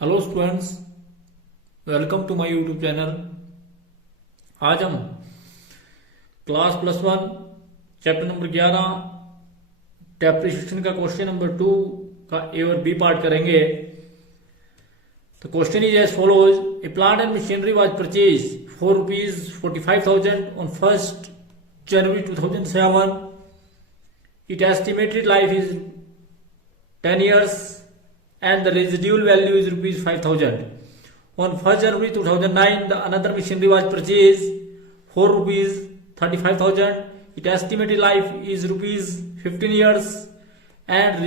Hello students, welcome to my YouTube channel. आज हम class +1 chapter number 11 depreciation का question number 2 का A और बी पार्ट करेंगे। तो question is as follows: a plant and machinery was purchase for ₹45,000 on 1st January 2007. Its estimated life is 10 years and the residual value is ₹5,000. On 1st January 2009, the another machinery was purchased for ₹35,000. Its estimated life is ₹15 years and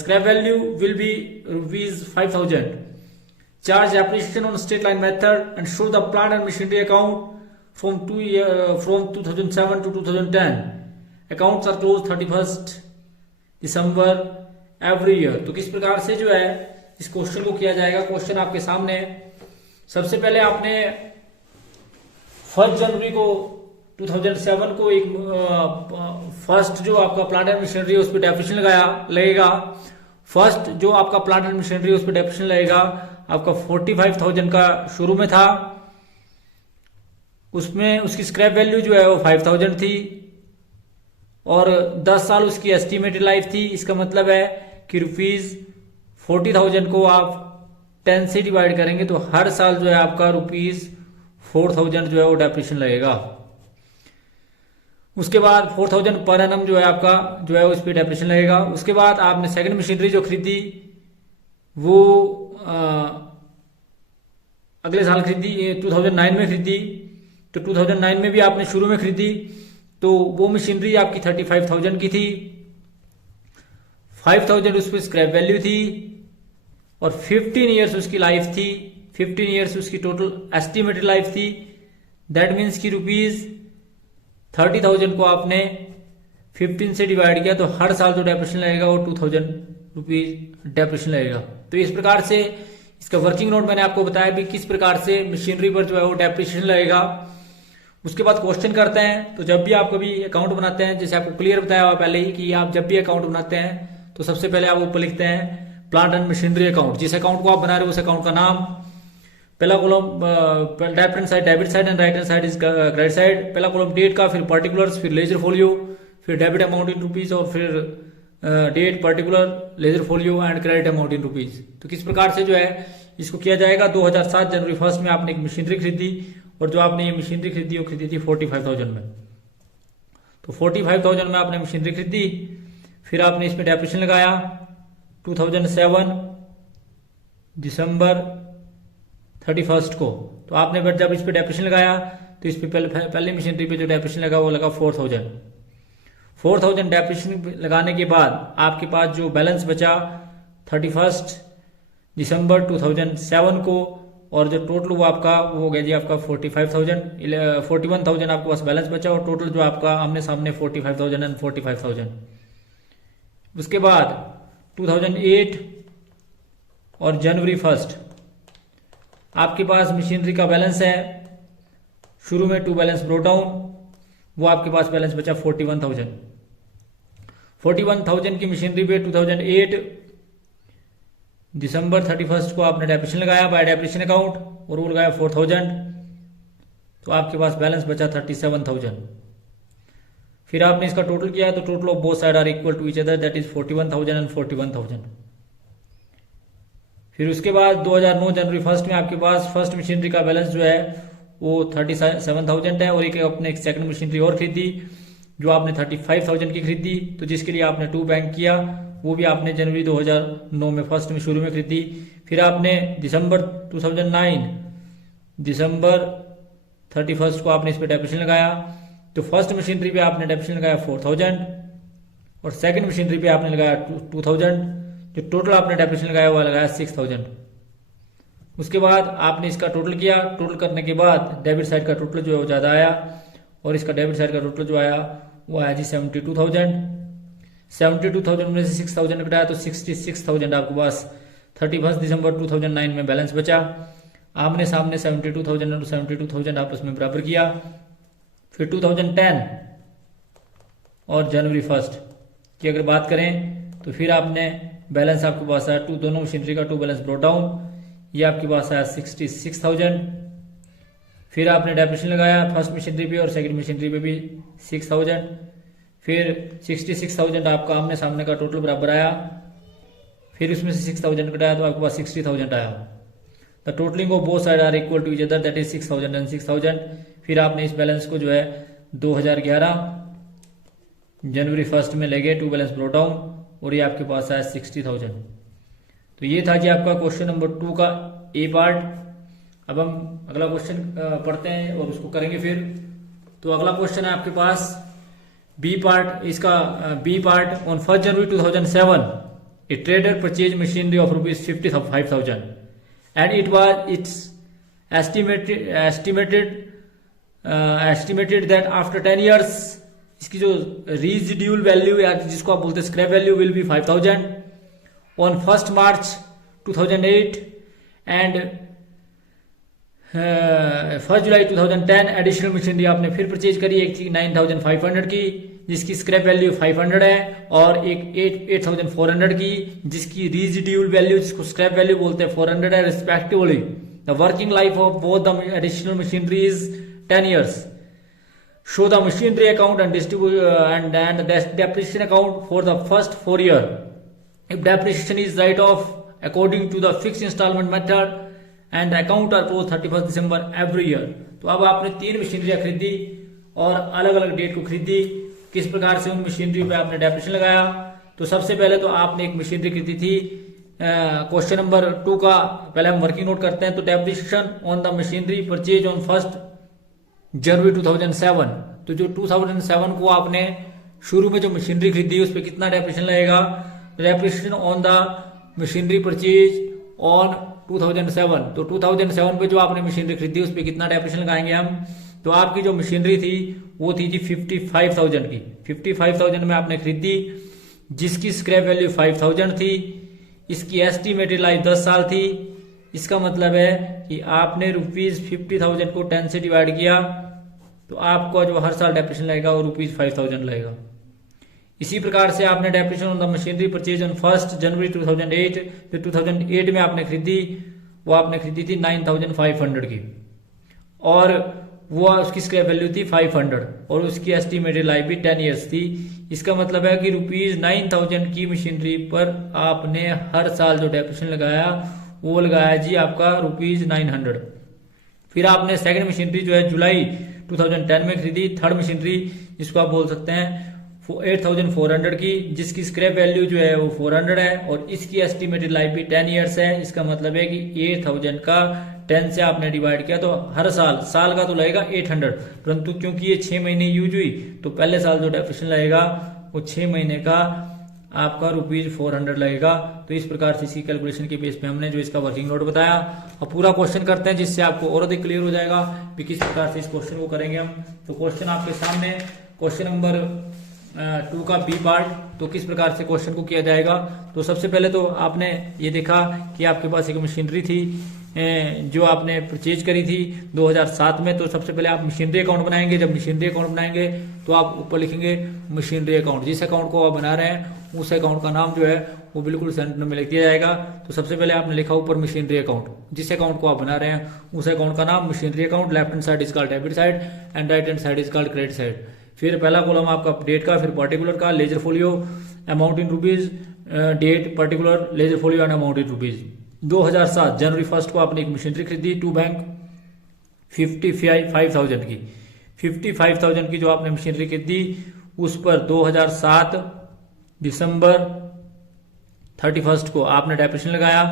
scrap value will be ₹5,000. Charge depreciation on straight line method and show the plant and machinery account from 2007 to 2010. Accounts are closed 31st December every year. तो किस प्रकार से जो है इस question को किया जाएगा। क्वेश्चन आपके सामने। सबसे पहले आपने 1 जनवरी को 2007 को एक फर्स्ट जो आपका प्लांट एंड मशीनरी उस पर डेप्रिसिएशन लगेगा। फर्स्ट जो आपका प्लांट एंड मशीनरी उस पर डेप्रिसिएशन लगेगा आपका 45,000 का शुरू में था। उसमें उसकी स्क्रैप वैल्यू जो है वो 5,000 थी और 10 साल उसकी एस्टिमेटेड लाइफ थी। इसका मतलब है कि ₹40,000 को आप 10 से डिवाइड करेंगे तो हर साल जो है आपका ₹4,000 जो है वो डेप्रिसिएशन लगेगा। उसके बाद 4,000 पर एनम जो है आपका जो है उस पर डेप्रिसिएशन लगेगा। उसके बाद आपने सेकंड मशीनरी जो खरीदी वो अगले साल खरीदी, 2009 में खरीदी। तो 2009 में भी आपने शुरू में खरीदी तो वो मशीनरी आपकी 35,000 की थी। 5,000 उस पर स्क्रैप वैल्यू थी और 15 ईयर्स उसकी लाइफ थी। 15 ईयर्स उसकी टोटल एस्टिमेटेड लाइफ थी। दैट मीन्स की ₹30,000 को आपने 15 से डिवाइड किया तो हर साल जो डेप्रिसिएशन लगेगा वो ₹2,000 डेप्रिसिएशन लगेगा। तो इस प्रकार से इसका वर्किंग नोट मैंने आपको बताया भी किस प्रकार से मशीनरी पर जो है वो डेप्रिसिएशन लगेगा। उसके बाद क्वेश्चन करते हैं। तो जब भी आप कभी अकाउंट बनाते हैं, जैसे आपको क्लियर बताया हुआ पहले ही कि आप जब भी अकाउंट बनाते हैं तो सबसे पहले आप ऊपर लिखते हैं प्लांट एंड मशीनरी अकाउंट। जिस अकाउंट को आप बना रहे हो उस अकाउंट का नाम, पहला column left hand side debit side and right hand side is credit side. पहला कॉलम डेट का, फिर पर्टिकुलर्स, फिर लेजर फोलियो, फिर डेबिट अमाउंट इन रुपीज और फिर date, particular, ledger folio and credit amount in rupees. तो किस प्रकार से जो है इसको किया जाएगा। 2007 जनवरी 1 में आपने एक मशीनरी खरीदी और जो आपने ये मशीनरी खरीदी वो खरीदी थी 45,000 में। तो 45,000 में आपने मशीनरी खरीदी, फिर आपने इसमें डेप्रिसिएशन लगाया 2007 दिसंबर 31 को। तो आपने जब इस पे डेप्रिसिएशन लगाया तो इस पे पहले मशीनरी पे जो डेप्रिसिएशन लगा वो लगा 4,000। 4,000 डेप्रिसिएशन लगाने के बाद आपके पास जो बैलेंस बचा 31 दिसंबर 2007 को और जो टोटल वो आपका वो हो गया जी आपका 41,000 आपके पास बैलेंस बचा और टोटल जो आपका आमने सामने 45,000 एंड 45,000। उसके बाद 2008 और जनवरी 1 आपके पास मशीनरी का बैलेंस है। शुरू में टू बैलेंस ब्रोट डाउन, वो आपके पास बैलेंस बचा 41,000। 41,000 की मशीनरी पे 2008 दिसंबर 31 को आपने डेप्रिसिएशन लगाया बाय डेप्रिसिएशन अकाउंट और वो लगाया 4,000। तो आपके पास बैलेंस बचा 37,000। फिर आपने इसका टोटल किया तो total of both side are equal to each other, that is 41,000 and 41,000। फिर उसके बाद 2009 जनवरी 1 में आपके पास फर्स्ट मशीनरी का बैलेंस जो है वो 37,000 है और एक आपने एक सेकंड मशीनरी और खरीदी जो आपने 35,000 की खरीदी। तो जिसके लिए आपने 2 बैंक किया, वो भी आपने जनवरी 2009 में फर्स्ट में शुरू में खरीदी। फिर आपने दिसंबर 2009 दिसंबर 31 को आपने इस पर डेप्रिसिएशन लगाया। तो फर्स्ट मशीनरी पे आपने डेप्रिसिएशन लगाया 4,000 और सेकंड मशीनरी पे आपने लगाया 2,000। जो टोटल आपने डेप्रिसिएशन लगाया हुआ लगाया 6,000। उसके बाद आपने इसका टोटल किया। टोटल करने के बाद डेबिट साइड का टोटल जो है वो ज़्यादा आया और इसका डेबिट साइड का टोटल जो आया वो आया जी 72,000। 72,000 में से 6,000 घटाया तो 66,000 आपके पास 31 दिसंबर 2009 में बैलेंस बचा। आमने सामने 72,000 और 72,000 आपस में बराबर किया। फिर 2010 और जनवरी 1 की अगर बात करें तो फिर आपने बैलेंस आपके पास आया दोनों मशीनरी का टू बैलेंस ब्रॉट डाउन, ये आपके पास आया 66,000। फिर आपने डेप्रिसिएशन लगाया फर्स्ट मशीनरी पे और सेकंड मशीनरी पे भी 6,000। फिर 66,000 आपका आमने सामने का टोटल बराबर आया, फिर उसमें से 6,000 कटाया तो आपके पास 60,000 आया। The totalling of both side are equal to each other, that is 6,000 and 6,000। फिर आपने इस बैलेंस को जो है 2011 जनवरी 1 में ले गए टू बैलेंस ब्रॉट डाउन और ये आपके पास आया 60,000। तो ये था जी आपका क्वेश्चन नंबर 2 का ए पार्ट। अब हम अगला क्वेश्चन पढ़ते हैं और उसको करेंगे फिर। तो अगला क्वेश्चन है आपके पास बी पार्ट। इसका बी पार्ट, ऑन 1 जनवरी 2007 a trader purchase machinery of ₹55,000 and it was it's estimated that after 10 years इसकी जो रेजिड्यूल वैल्यू या जिसको आप बोलते हैं scrap value will be 5,000। On 1 March 2008 and 1 July 2010 additional machinery आपने फिर परचेज करी। एक थी 9,500 की जिसकी स्क्रैप वैल्यू 500 है, और एक 8,400 की जिसकी रेजिड्यूल वैल्यू जिसको स्क्रैप वैल्यू बोलते हैं 400 है respectively. The working life of both the additional machinery is 10 years. Show the machinery account and and the depreciation account for the first 4 years. If depreciation is write off according to the fixed installment method and the account are closed 31st December every year. तो अब आपने 3 मशीनरियां खरीदी और अलग अलग date को खरीदी। किस प्रकार से उन मशीनरी पे आपने डेप्रिसिएशन लगाया? तो सबसे पहले तो आपने एक मशीनरी खरीदी थी। क्वेश्चन नंबर 2 का पहले हम वर्किंग नोट करते हैं। तो depreciation on the machinery purchase on 1 जनवरी 2007। तो जो 2007 को आपने शुरू में जो मशीनरी खरीदी उस पर कितना डेप्रिसिएशन लगेगा? Depreciation on the machinery purchase on 2007। तो 2007 पे जो आपने मशीनरी खरीदी उस पर कितना डेप्रिसिएशन लगाएंगे हम? तो आपकी जो मशीनरी थी वो थी जी 55,000 की। 55,000 में आपने खरीदी जिसकी स्क्रैप वैल्यू 5,000 थी। इसकी एस्टिमेटेड लाइफ 10 साल थी। इसका मतलब है कि आपने ₹50,000 को 10 से डिवाइड किया तो आपको जो हर साल डेप्रिसिएशन लगेगा वो ₹5,000 लगेगा। इसी प्रकार से आपने depreciation on the machinery purchase on 1 जनवरी 2008, जो 2008 में आपने खरीदी वो आपने खरीदी थी 9,500 की, और वो उसकी स्क्रैप वैल्यू थी 500 और उसकी एस्टिमेटेड लाइफ भी 10 ईयर्स थी। इसका मतलब है कि ₹9,000 की मशीनरी पर आपने हर साल जो डेप्रिसिएशन लगाया वो लगाया जी आपका ₹900। फिर आपने सेकंड मशीनरी जो है जुलाई 2010 में खरीदी, थर्ड मशीनरी जिसको आप बोल सकते हैं 8,400 की, जिसकी स्क्रैप वैल्यू जो है वो 400 है और इसकी एस्टिमेटेड लाइफ भी 10 ईयर्स है। इसका मतलब है कि 8,000 का 10 से आपने डिवाइड किया तो हर साल का तो लगेगा 800, परंतु क्योंकि ये 6 महीने यूज हुई तो पहले साल जो डेप्रिसिएशन लगेगा वो 6 महीने का आपका ₹400 लगेगा। तो इस प्रकार से इसकी कैलकुलेशन के बेस पे हमने जो इसका वर्किंग नोट बताया। अब पूरा क्वेश्चन करते हैं जिससे आपको और अधिक क्लियर हो जाएगा कि किस प्रकार से इस क्वेश्चन को करेंगे हम। तो क्वेश्चन आपके सामने क्वेश्चन नंबर 2 का बी पार्ट। तो किस प्रकार से क्वेश्चन को किया जाएगा? तो सबसे पहले तो आपने ये देखा कि आपके पास एक मशीनरी थी जो आपने परचेज करी थी 2007 में। तो सबसे पहले आप मशीनरी अकाउंट बनाएंगे। जब मशीनरी अकाउंट बनाएंगे तो आप ऊपर लिखेंगे मशीनरी अकाउंट। जिस अकाउंट को आप बना रहे हैं उस अकाउंट का नाम जो है वो बिल्कुल सेंटर में लिख दिया जाएगा। तो सबसे पहले आपने लिखा ऊपर मशीनरी अकाउंट। जिस अकाउंट को आप बना रहे हैं उस अकाउंट का नाम machinery account. Left hand side is called debit side and right hand side is called credit side. फिर पहला कॉलम आपका डेट का, फिर पर्टिकुलर का, ledger folio, amount in rupees, date, particular, ledger folio and amount in rupees. 2007 जनवरी 1 को आपने एक मशीनरी खरीदी टू बैंक 55,000 की। 55,000 की जो आपने मशीनरी खरीदी उस पर 2007 दिसंबर 31 को आपने डेप्रिसिएशन लगाया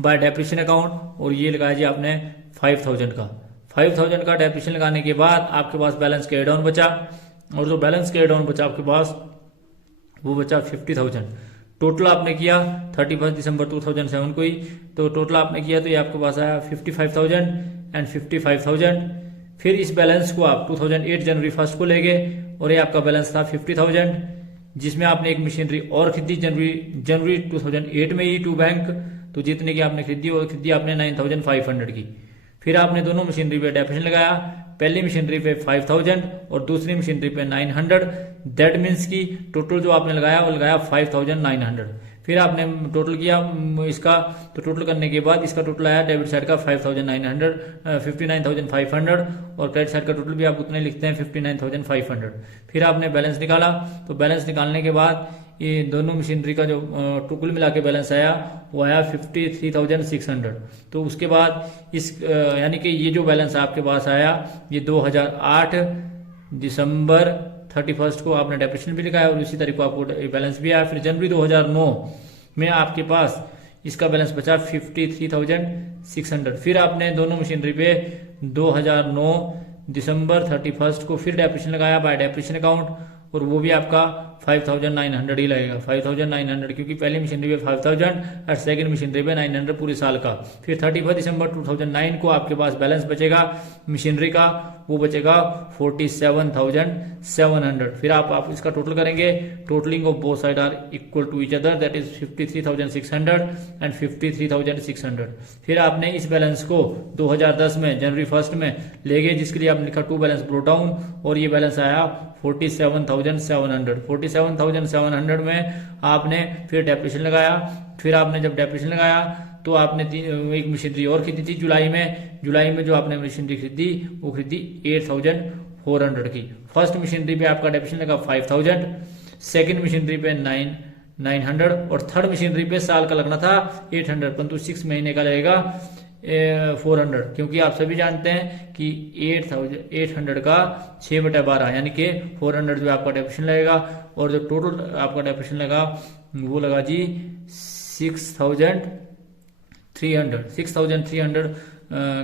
बाय डेप्रिसिएशन अकाउंट और ये लगाया जी आपने 5,000 का। 5,000 का डेप्रिसिएशन लगाने के बाद आपके पास बैलेंस कैरी डाउन बचा और जो बैलेंस कैरी डाउन बचा आपके पास वो बचा 50,000। टोटल आपने किया 31 दिसंबर 2007 को ही। तो टोटल आपने किया तो ये आपके पास आया 55,000 एंड 55,000। फिर इस बैलेंस को आप 2008 जनवरी 1 को ले गए और ये आपका बैलेंस था 50,000, जिसमें आपने एक मशीनरी और खरीदी जनवरी 2008 में ही टू बैंक। तो जितने की आपने खरीदी वो खरीदी आपने 9,500 की। फिर आपने दोनों मशीनरी पे डेप्रिसिएशन लगाया। पहली मशीनरी पे 5,000 और दूसरी मशीनरी पे 900। दैट मीन्स की टोटल जो आपने लगाया वो लगाया 5,900। फिर आपने टोटल किया इसका, तो टोटल करने के बाद इसका टोटल आया डेबिट साइड का 59,500 और क्रेडिट साइड का टोटल भी आप उतने लिखते हैं 59,500। फिर आपने बैलेंस निकाला, तो बैलेंस निकालने के बाद ये दोनों मशीनरी का जो कुल मिला के बैलेंस आया वो आया 53,600। तो उसके बाद इस यानी कि ये जो बैलेंस आपके पास आया ये 2008 दिसंबर 31 को आपने डेप्रिसिएशन भी लिखा है और उसी तारीख को आपको बैलेंस भी आया। फिर जनवरी 2009 में आपके पास इसका बैलेंस बचा 53,600। फिर आपने दोनों मशीनरी पे 2009 दिसंबर 31 को फिर डेप्रिसिएशन लगाया बाय डेप्रिसिएशन अकाउंट, और वो भी आपका 5,900 ही लगेगा, 5,900, क्योंकि पहली मशीनरी पे 5,000 और सेकंड मशीनरी पे 900 पूरे साल का। फिर 31 दिसंबर 2009 को आपके पास बैलेंस बचेगा मशीनरी का, वो बचेगा 47,700। फिर आप इसका टोटल करेंगे, totalling of both side are equal to each other, that is 53,600 and 53,600। फिर आपने इस बैलेंस को 2010 में जनवरी 1 में ले गए, जिसके लिए आपने लिखा टू बैलेंस ब्रो डाउन, और ये बैलेंस आया 47,700। 47,700 में आपने फिर डेप्रिसिएशन लगाया। फिर आपने जब डेप्रिसिएशन लगाया तो आपने एक मशीनरी और खरीदी थी जुलाई में जो आपने मशीनरी खरीदी वो खरीदी 8,400 की। फर्स्ट मशीनरी पे आपका डेप्रिसिएशन लगा 5,000, सेकंड मशीनरी पे 900 और थर्ड मशीनरी पे साल का लगना था 800, परंतु 6 महीने का लगेगा 400, क्योंकि आप सभी जानते हैं कि 800 का 6/12 यानी कि 400 जो आपका डेप्रिसिएशन लगेगा, और जो टोटल आपका डेप्रिसिएशन लगा वो लगा जी 6,300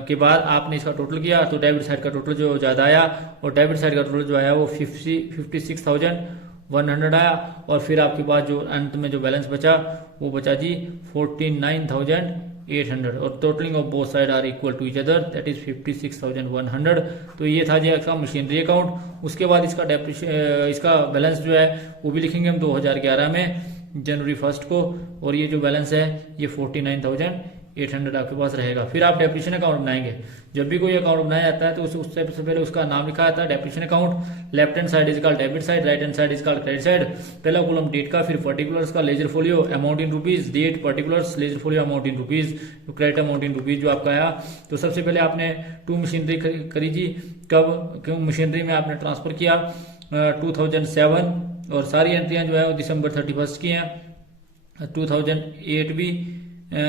के बाद आपने इसका टोटल किया तो डेबिट साइड का टोटल जो ज्यादा आया, और डेबिट साइड का टोटल जो आया वो 56,100 आया। और फिर आपके पास जो अंत में जो बैलेंस बचा वो बचा जी 49,800, और totalling of both side are equal to each other, that is 56,100। तो ये था जी आपका मशीनरी अकाउंट। उसके बाद इसका बैलेंस जो है वो भी लिखेंगे हम 2011 में जनवरी 1 को, और ये जो बैलेंस है ये 49,800 आपके पास रहेगा। फिर आप डेप्रिसिएशन अकाउंट बनाएंगे। जब भी कोई अकाउंट बनाया जाता है तो उससे पहले उसका नाम लिखा जाता है depreciation account. Left hand side is called debit side, right hand side is called credit side. पहला कॉलम डेट का, फिर पर्टिकुलर्स का, ledger folio amount in rupees, date particulars, ledger folio amount in rupees, credit amount in rupees जो आपका आया। तो सबसे पहले आपने टू मशीनरी करी जी, कब क्यों मशीनरी में आपने ट्रांसफर किया 2007, और सारी एंट्रियां जो है वो दिसंबर 31 की हैं, 2008 भी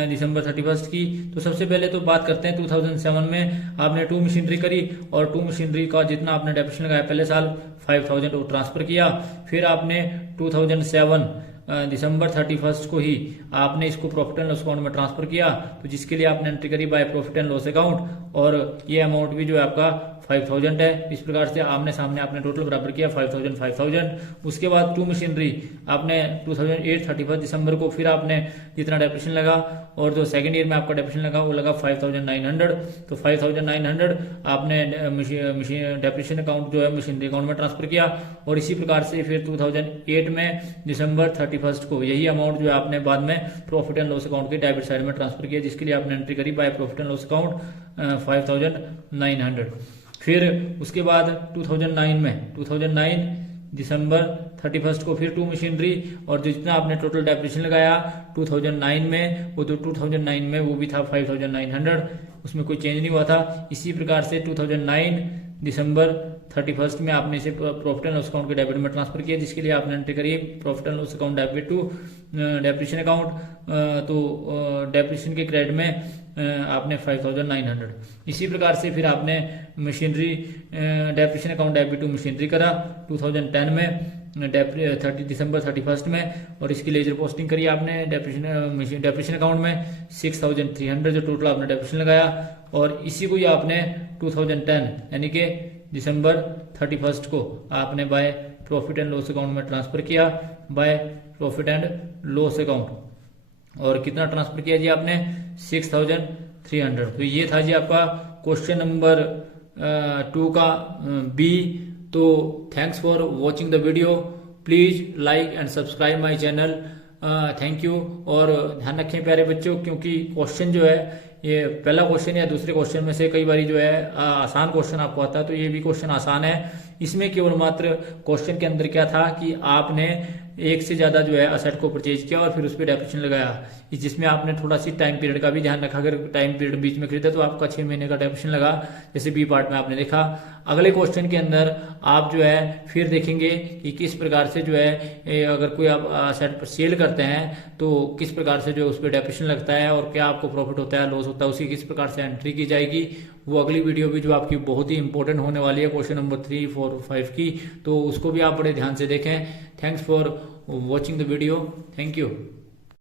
दिसंबर 31 की। तो सबसे पहले तो बात करते हैं 2007 में आपने टू मशीनरी करी, और टू मशीनरी का जितना आपने डेप्रिसिएशन लगाया पहले साल 5,000 वो ट्रांसफर किया। फिर आपने 2007 दिसंबर 31 को ही आपने इसको प्रॉफिट एंड लॉस अकाउंट में ट्रांसफर किया, तो जिसके लिए आपने एंट्री करी by profit and loss account, और ये अमाउंट भी जो है आपका 5,000 है। इस प्रकार से आमने सामने आपने टोटल बराबर किया 5,000। उसके बाद टू मशीनरी आपने 2008 31 दिसंबर को फिर आपने जितना डेप्रिसिएशन लगा, और जो सेकंड ईयर में आपका डेप्रिसिएशन लगा वो लगा 5,900। तो 5,900 आपने डेप्रिसिएशन अकाउंट जो है मशीनरी अकाउंट में ट्रांसफर किया, और इसी प्रकार से फिर 2008 में दिसंबर 31 को यही अमाउंट जो है आपने बाद में प्रॉफिट एंड लॉस अकाउंट के डेबिट साइड में ट्रांसफर किया, जिसके लिए आपने एंट्री करी by profit and loss account 5,900। फिर उसके बाद 2009 दिसंबर 31 को फिर टू मशीनरी, और जितना आपने टोटल डेप्रिसिएशन लगाया 2009 में वो 2009 में वो भी था 5,900, उसमें कोई चेंज नहीं हुआ था। इसी प्रकार से 2009 दिसंबर 31 में आपने इसे प्रॉफिट एंड लॉस अकाउंट के डेबिट में ट्रांसफर किया, जिसके लिए आपने एंट्री करी profit and loss account debit to depreciation account. तो डेप्रिसिएशन के क्रेडिट में आपने 5,900। इसी प्रकार से फिर आपने machinery depreciation account debit to machinery करा 2010 में दिसंबर 31 में, और इसकी लेजर पोस्टिंग करी आपने डेप्रिसिएशन अकाउंट में 6,300 जो टोटल आपने डेप्रिसिएशन लगाया, और इसी को ही आपने 2010 यानी कि दिसंबर 31 को आपने by profit and loss account में ट्रांसफर किया by profit and loss account. और कितना ट्रांसफर किया जी आपने 6,300। तो ये था जी आपका क्वेश्चन नंबर 2 का बी। तो thanks for watching the video, please like and subscribe my channel, thank you. और ध्यान रखें प्यारे बच्चों, क्योंकि क्वेश्चन जो है ये पहला क्वेश्चन या दूसरे क्वेश्चन में से कई बार जो है आसान क्वेश्चन आपको आता है, तो ये भी क्वेश्चन आसान है। इसमें केवल मात्र क्वेश्चन के अंदर क्या था कि आपने एक से ज्यादा जो है असेट को परचेज किया और फिर उस पर डेप्रिसिएशन लगाया, जिसमें आपने थोड़ा सी टाइम पीरियड का भी ध्यान रखा। अगर टाइम पीरियड बीच में खरीदा तो आपका 6 महीने का डेप्रिसिएशन लगा, जैसे बी पार्ट में आपने देखा। अगले क्वेश्चन के अंदर आप जो है फिर देखेंगे कि किस प्रकार से जो है अगर कोई आप असेट पर सेल करते हैं तो किस प्रकार से जो उस पर डेप्रिसिएशन लगता है और क्या आपको प्रॉफिट होता है लॉस होता है, उसी किस प्रकार से एंट्री की जाएगी। वो अगली वीडियो भी जो आपकी बहुत ही इंपॉर्टेंट होने वाली है क्वेश्चन नंबर 3, 4, 5 की, तो उसको भी आप बड़े ध्यान से देखें। Thanks for watching the video, thank you.